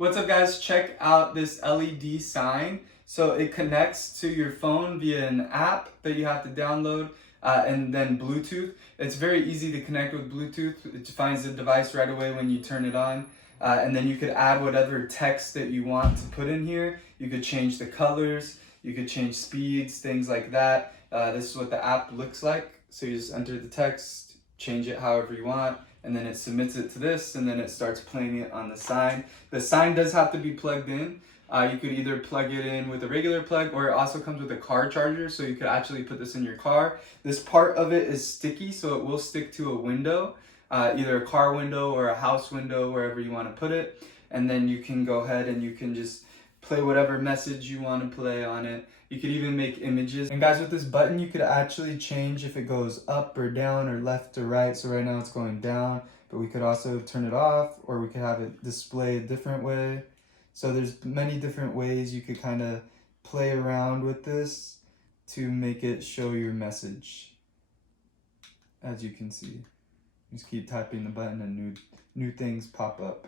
What's up guys, check out this LED sign. So it connects to your phone via an app that you have to download and then Bluetooth. It's very easy to connect with Bluetooth. It finds the device right away when you turn it on. And then you could add whatever text that you want to put in here. You could change the colors, you could change speeds, things like that. This is what the app looks like. So you just enter the text, change it however you want, and then it submits it to this, and then it starts playing it on the sign. The sign does have to be plugged in. You could either plug it in with a regular plug, or it also comes with a car charger, so you could actually put this in your car. This part of it is sticky, so it will stick to a window, either a car window or a house window, wherever you want to put it. And then you can go ahead and you can just play whatever message you want to play on it. You could even make images. And guys, with this button, you could actually change if it goes up or down or left or right. So right now it's going down, but we could also turn it off, or we could have it display a different way. So there's many different ways you could kind of play around with this to make it show your message. As you can see, just keep tapping the button and new things pop up.